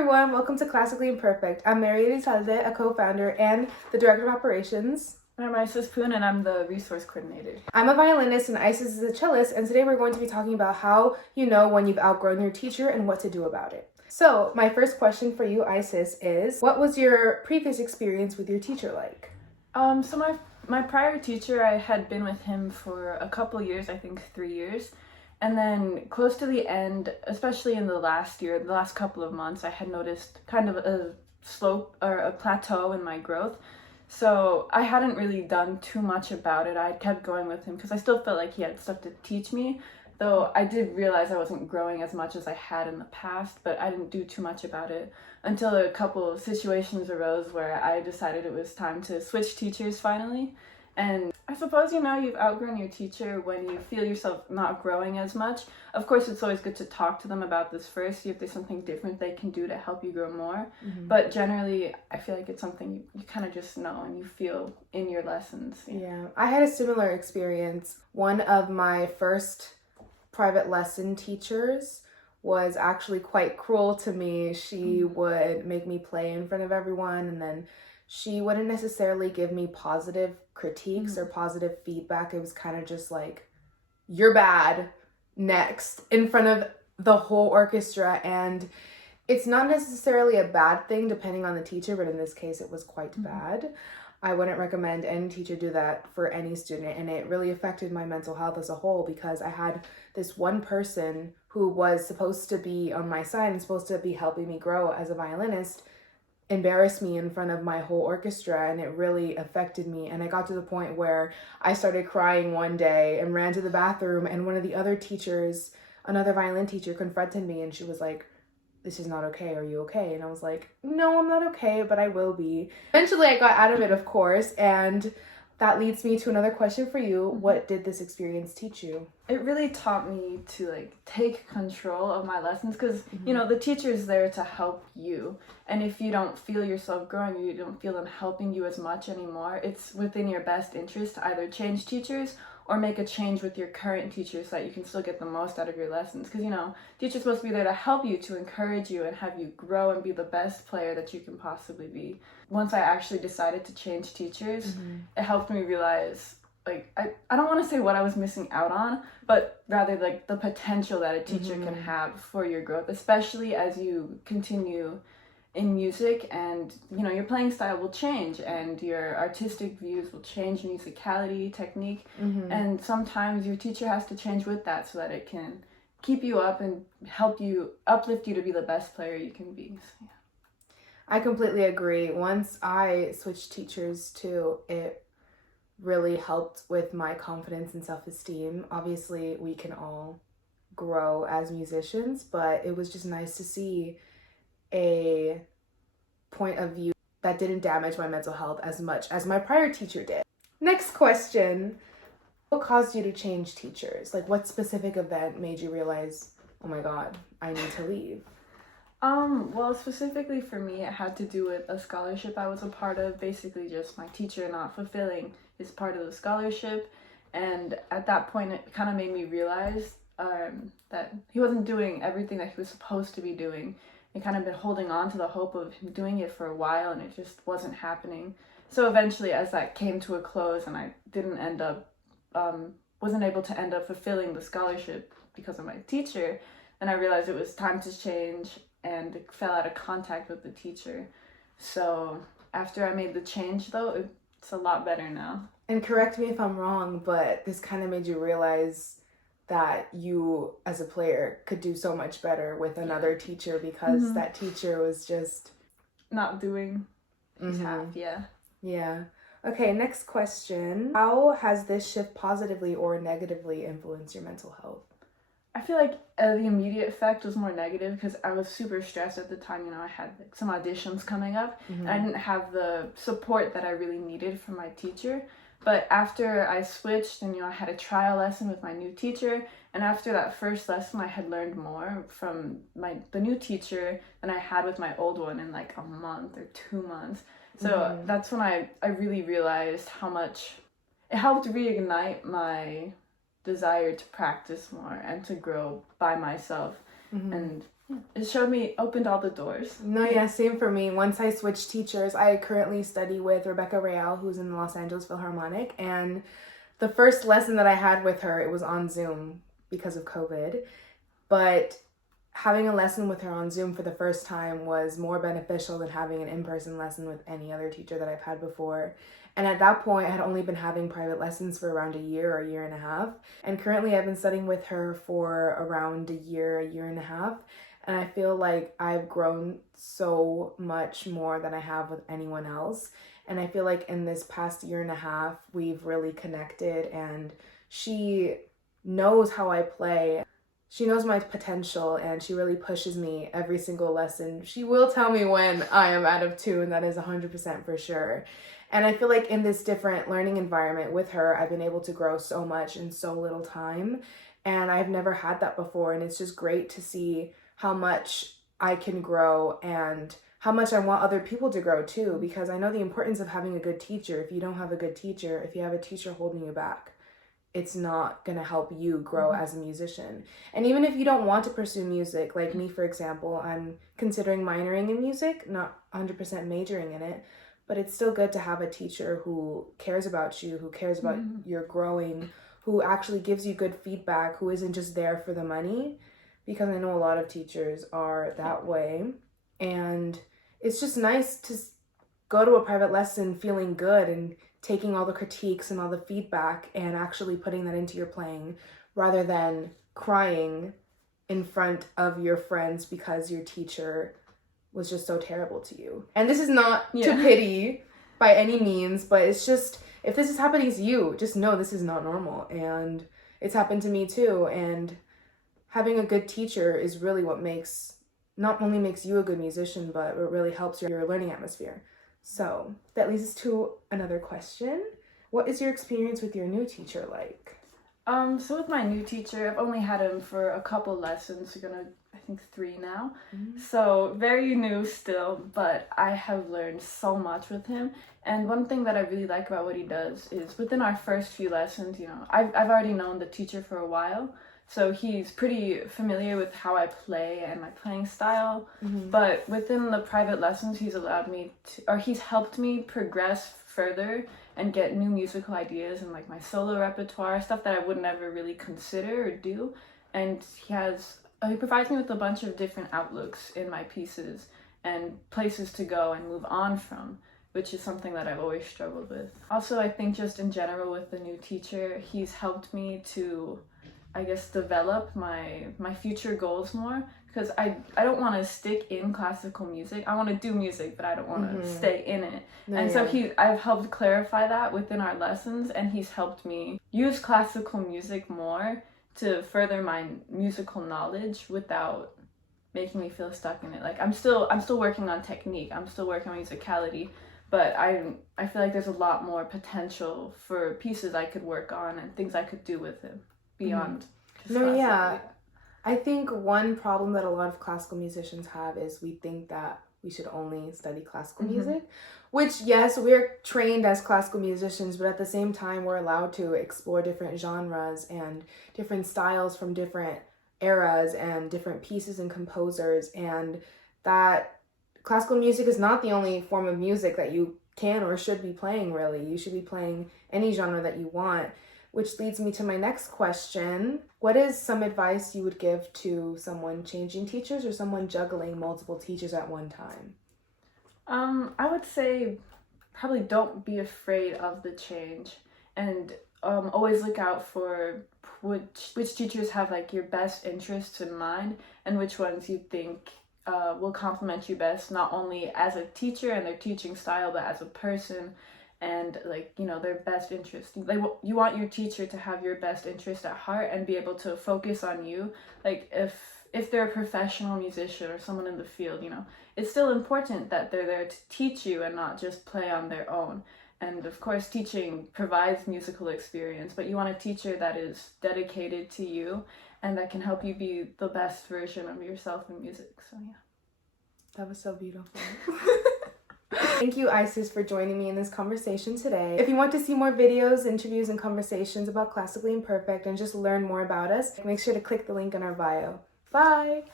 everyone, welcome to Classically Imperfect. I'm Mary Elizalde, a co-founder and the Director of Operations. And I'm Isis Poon, and I'm the Resource Coordinator. I'm a violinist and Isis is a cellist, and today we're going to be talking about how you know when you've outgrown your teacher and what to do about it. So, my first question for you, Isis, is what was your previous experience with your teacher like? So my prior teacher, I had been with him for a couple years, I think 3 years. And then close to the end, especially in the last year, the last couple of months, I had noticed kind of a slope or a plateau in my growth. So I hadn't really done too much about it. I kept going with him because I still felt like he had stuff to teach me, though I did realize I wasn't growing as much as I had in the past, but I didn't do too much about it until a couple of situations arose where I decided it was time to switch teachers finally. And I suppose, you've outgrown your teacher when you feel yourself not growing as much. Of course, it's always good to talk to them about this first, see if there's something different they can do to help you grow more. Mm-hmm. But generally, I feel like it's something you kind of just know and you feel in your lessons. Yeah, I had a similar experience. One of my first private lesson teachers was actually quite cruel to me. She would make me play in front of everyone, and then she wouldn't necessarily give me positive critiques or positive feedback. It was kind of just like, you're bad, next, in front of the whole orchestra. And it's not necessarily a bad thing depending on the teacher, but in this case it was quite bad. I wouldn't recommend any teacher do that for any student, and it really affected my mental health as a whole because I had this one person who was supposed to be on my side and supposed to be helping me grow as a violinist embarrass me in front of my whole orchestra, and it really affected me. And I got to the point where I started crying one day and ran to the bathroom, and one of the other teachers, another violin teacher, confronted me, and she was like, "This is not okay. Are you okay?" And I was like, "No, I'm not okay, but I will be." Eventually I got out of it, of course, and that leads me to another question for you. What did this experience teach you? It really taught me to take control of my lessons because, the teacher is there to help you. And if you don't feel yourself growing or you don't feel them helping you as much anymore, it's within your best interest to either change teachers or make a change with your current teacher so that you can still get the most out of your lessons. Because, teachers supposed to be there to help you, to encourage you and have you grow and be the best player that you can possibly be. Once I actually decided to change teachers, it helped me realize, I don't want to say what I was missing out on, but rather the potential that a teacher can have for your growth, especially as you continue in music and, your playing style will change and your artistic views will change, musicality, technique, and sometimes your teacher has to change with that so that it can keep you up and help you, uplift you to be the best player you can be. So, yeah. I completely agree. Once I switched teachers too, it really helped with my confidence and self-esteem. Obviously, we can all grow as musicians, but it was just nice to see a point of view that didn't damage my mental health as much as my prior teacher did. Next question. What caused you to change teachers? What specific event made you realize, oh my God, I need to leave? Well, specifically for me, it had to do with a scholarship I was a part of, basically just my teacher not fulfilling his part of the scholarship. And at that point, it kind of made me realize that he wasn't doing everything that he was supposed to be doing. He kind of been holding on to the hope of him doing it for a while, and it just wasn't happening. So eventually, as that came to a close and I wasn't able to end up fulfilling the scholarship because of my teacher, then I realized it was time to change and fell out of contact with the teacher. So after I made the change, though, it's a lot better now. And correct me if I'm wrong, but this kind of made you realize that you, as a player, could do so much better with another teacher because that teacher was just not doing his half. Yeah. Okay, next question. How has this shift positively or negatively influenced your mental health? I feel like the immediate effect was more negative because I was super stressed at the time. I had some auditions coming up and I didn't have the support that I really needed from my teacher. But after I switched and, I had a trial lesson with my new teacher, and after that first lesson, I had learned more from the new teacher than I had with my old one in a month or 2 months. So that's when I really realized how much it helped reignite my desire to practice more and to grow by myself. And It showed me, opened all the doors. No, yeah, same for me. Once I switched teachers, I currently study with Rebecca Real, who's in the Los Angeles Philharmonic, and the first lesson that I had with her, it was on Zoom because of COVID, but having a lesson with her on Zoom for the first time was more beneficial than having an in-person lesson with any other teacher that I've had before. And at that point, I had only been having private lessons for around a year or a year and a half. And currently I've been studying with her for around a year and a half. And I feel like I've grown so much more than I have with anyone else. And I feel like in this past year and a half, we've really connected, and she knows how I play. She knows my potential, and she really pushes me every single lesson. She will tell me when I am out of tune, that is 100% for sure. And I feel like in this different learning environment with her, I've been able to grow so much in so little time. And I've never had that before. And it's just great to see how much I can grow and how much I want other people to grow too, because I know the importance of having a good teacher. If you don't have a good teacher, if you have a teacher holding you back, it's not going to help you grow as a musician. And even if you don't want to pursue music, like me, for example, I'm considering minoring in music, not 100% majoring in it, but it's still good to have a teacher who cares about you, who cares about your growing, who actually gives you good feedback, who isn't just there for the money, because I know a lot of teachers are that way. And it's just nice to go to a private lesson feeling good and taking all the critiques and all the feedback and actually putting that into your playing, rather than crying in front of your friends because your teacher was just so terrible to you. And this is not to pity by any means, but it's just, if this is happening to you, just know this is not normal. And it's happened to me too. And having a good teacher is really what not only makes you a good musician, but it really helps your learning atmosphere. So that leads us to another question. What is your experience with your new teacher like? So with my new teacher, I've only had him for a couple lessons. We're gonna, I think, 3 now. So very new still, but I have learned so much with him. And one thing that I really like about what he does is within our first few lessons, I've already known the teacher for a while. So he's pretty familiar with how I play and my playing style. But within the private lessons, he's helped me progress further and get new musical ideas and like my solo repertoire, stuff that I would never really consider or do. And he provides me with a bunch of different outlooks in my pieces and places to go and move on from, which is something that I've always struggled with. Also, I think just in general with the new teacher, he's helped me to, I guess, develop my future goals more, because I don't want to stick in classical music. I want to do music, but I don't want to stay in it. So I've helped clarify that within our lessons, and he's helped me use classical music more to further my musical knowledge without making me feel stuck in it. Like I'm still working on technique. I'm still working on musicality, but I feel like there's a lot more potential for pieces I could work on and things I could do with him beyond. I think one problem that a lot of classical musicians have is we think that we should only study classical music, which, yes, we're trained as classical musicians, but at the same time, we're allowed to explore different genres and different styles from different eras and different pieces and composers, and that classical music is not the only form of music that you can or should be playing, really. You should be playing any genre that you want. Which leads me to my next question. What is some advice you would give to someone changing teachers or someone juggling multiple teachers at one time? I would say probably don't be afraid of the change, and always look out for which teachers have like your best interests in mind and which ones you think will complement you best, not only as a teacher and their teaching style, but as a person. And their best interest. Like you want your teacher to have your best interest at heart and be able to focus on you. Like if they're a professional musician or someone in the field, it's still important that they're there to teach you and not just play on their own. And of course, teaching provides musical experience, but you want a teacher that is dedicated to you and that can help you be the best version of yourself in music. So yeah. That was so beautiful. Thank you, Isis, for joining me in this conversation today. If you want to see more videos, interviews, and conversations about Classically Imperfect and just learn more about us, make sure to click the link in our bio. Bye!